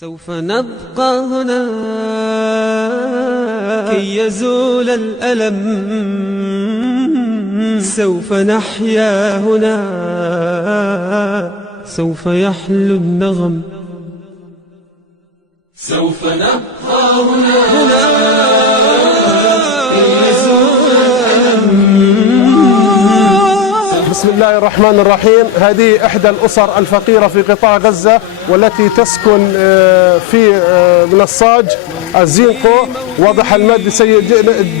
سوف نبقى هنا كي يزول الألم، سوف نحيا هنا، سوف يحلو النغم. سوف نبقى هنا كي يزول الألم. بسم الله الرحمن الرحيم. هذه إحدى الأسر الفقيرة في قطاع غزة والتي تسكن في منصاج الزينقو. واضح المد سيء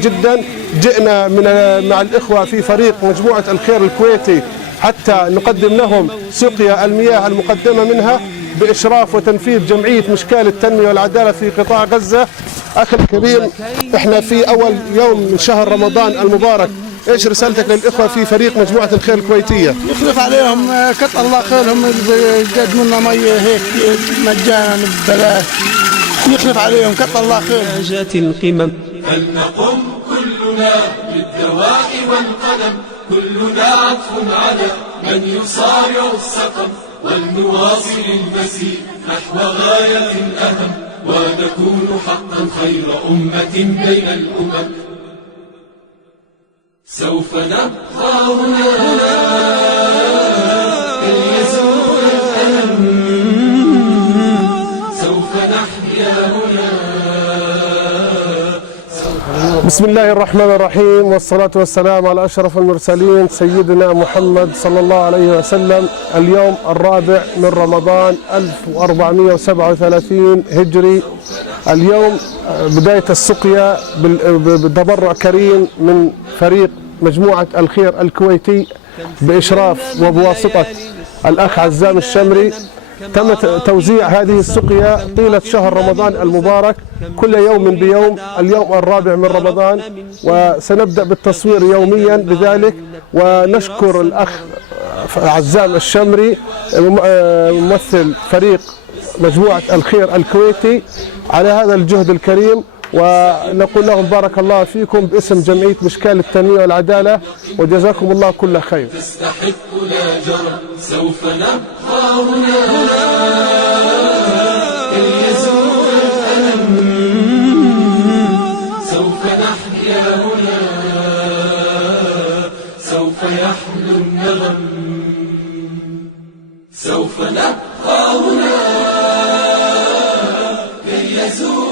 جدا. جئنا مع الإخوة في فريق مجموعة الخير الكويتي حتى نقدم لهم سقيا المياه المقدمة منها بإشراف وتنفيذ جمعية مشكال التنمية والعدالة في قطاع غزة. أخي الكريم، إحنا في أول يوم من شهر رمضان المبارك، ايش رسالتك للاخوه في فريق مجموعه الخير الكويتيه؟ يخلف عليهم كتر الله خيرهم اللي بيقدموا لنا ميه هيك مجانا ببلاش. يخلف عليهم كتر الله خير. حاجات القمم. فلنقم كلنا بالدواء والقلم، كلنا عطف على من يصارع السقم، ولنواصل المسير نحو غاية أهم، ونكون حقا خير أمة بين الأمم. سوف نبقى هنا كي يزول الألم، سوف نحيا هنا. بسم الله الرحمن الرحيم، والصلاة والسلام على أشرف المرسلين سيدنا محمد صلى الله عليه وسلم. اليوم الرابع من رمضان 1437 هجري. اليوم بداية السقيا بتبرع كريم من فريق مجموعة الخير الكويتي بإشراف وبواسطة الأخ عزام الشمري. تم توزيع هذه السقيا طيلة شهر رمضان المبارك كل يوم بيوم. اليوم الرابع من رمضان وسنبدأ بالتصوير يوميا بذلك. ونشكر الأخ عزام الشمري ممثل فريق مجموعة الخير الكويتي على هذا الجهد الكريم، ونقول لهم بارك الله فيكم باسم جمعية مشكال التنمية والعدالة، وجزاكم الله كل خير. تستحق لا جرى، سوف نبقى هنا كي يزول الألم، سوف نحيا هنا، سوف يحلو النغم. سوف نبقى هنا كي يزول